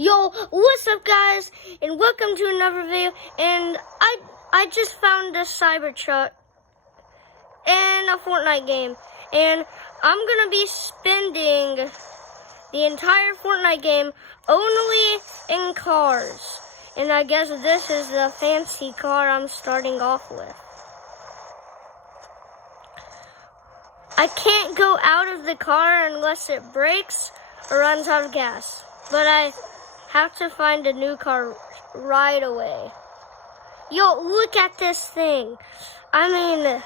Yo, what's up guys, and welcome to another video. And I just found this Cybertruck in a Fortnite game, and I'm gonna be spending the entire Fortnite game only in cars. And I guess this is the fancy car I'm starting off with. I can't go out of the car unless it breaks or runs out of gas, but I have to find a new car right away. Yo, look at this thing. I mean,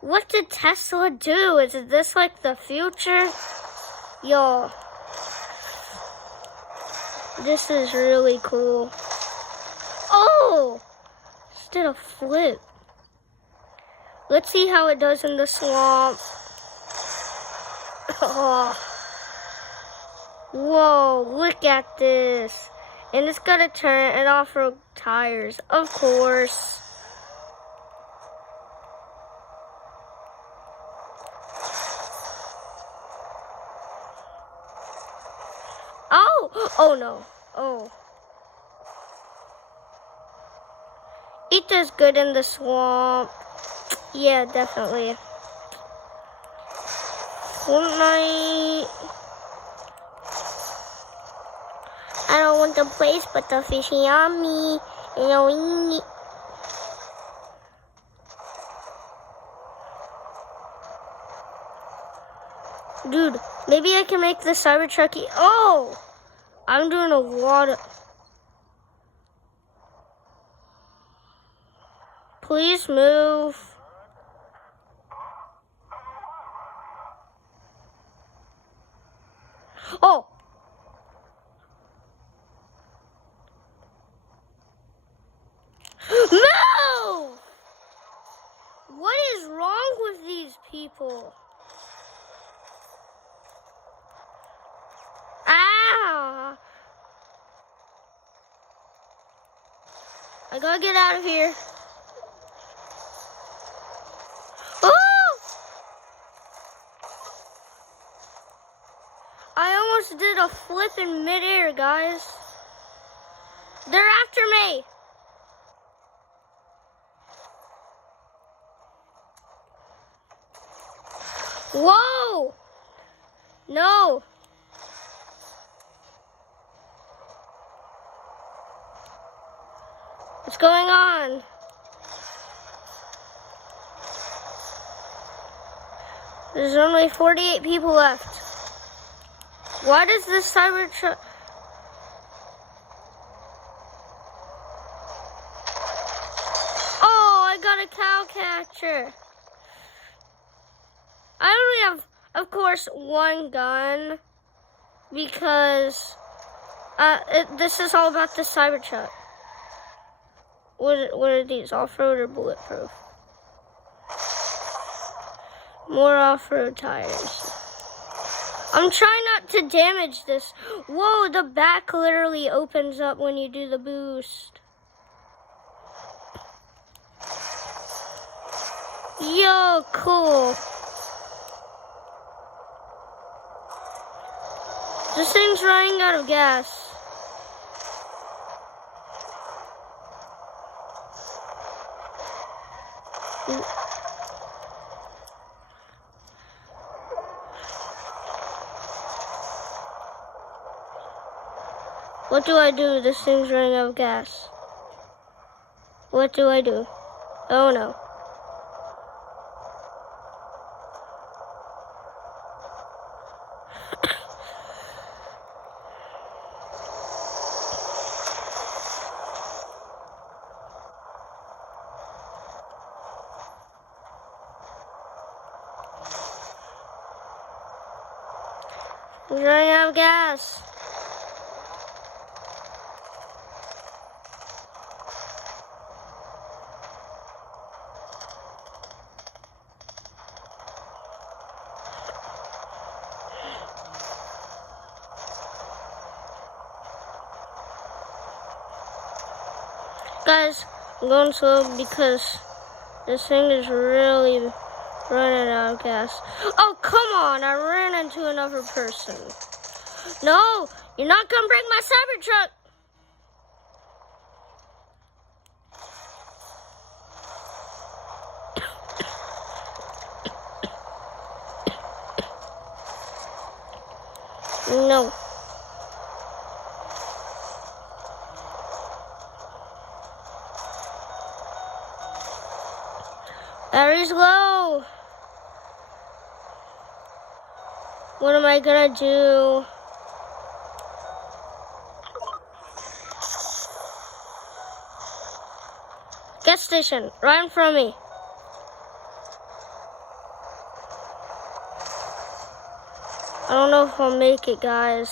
what did Tesla do? Is this like the future? Yo, this is really cool. Oh, just did a flip. Let's see how it does in the swamp. Oh. Whoa, look at this. And it's gonna turn and off-road tires, of course. Oh no, oh. It does good in the swamp. Yeah, definitely. Fortnite. I don't want the place, but the fishy on me. You know, dude, maybe I can make the Cybertruck. Oh, I'm doing a lot of. Please move. Oh. Move! What is wrong with these people? Ah! I gotta get out of here. Oh! I almost did a flip in midair, guys. They're after me. Whoa! No! What's going on? There's only 48 people left. Why does this Cybertruck... Oh, I got a cow catcher. I only have, of course, one gun because this is all about the Cybertruck. What are these, off-road or bulletproof? More off-road tires. I'm trying not to damage this. Whoa, the back literally opens up when you do the boost. Yo, cool. This thing's running out of gas. What do I do? This thing's running out of gas. What do I do? Oh no. I'm running out of gas. Guys, I'm going slow because this thing is really running out of gas. Oh, come on. I ran into another person. No, You're not gonna break my Cybertruck. No. Battery's low. What am I gonna do? Gas station, right in front of me. I don't know if I'll make it, guys.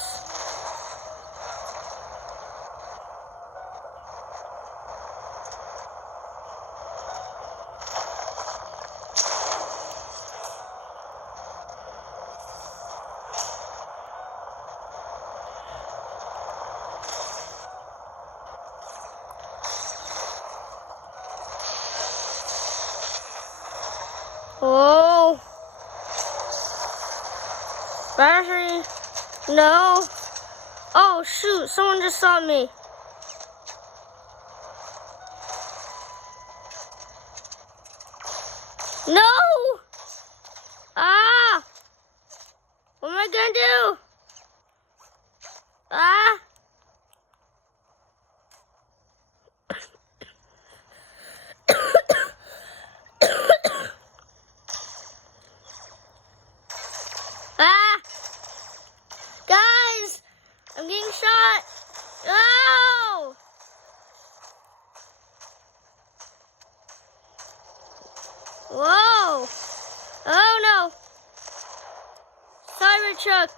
Oh. Battery. No. Oh, shoot. Someone just saw me. No. Ah. What am I going to do? Ah. Ah. Guys, I'm getting shot. Oh. Whoa. Oh no. Cybertruck.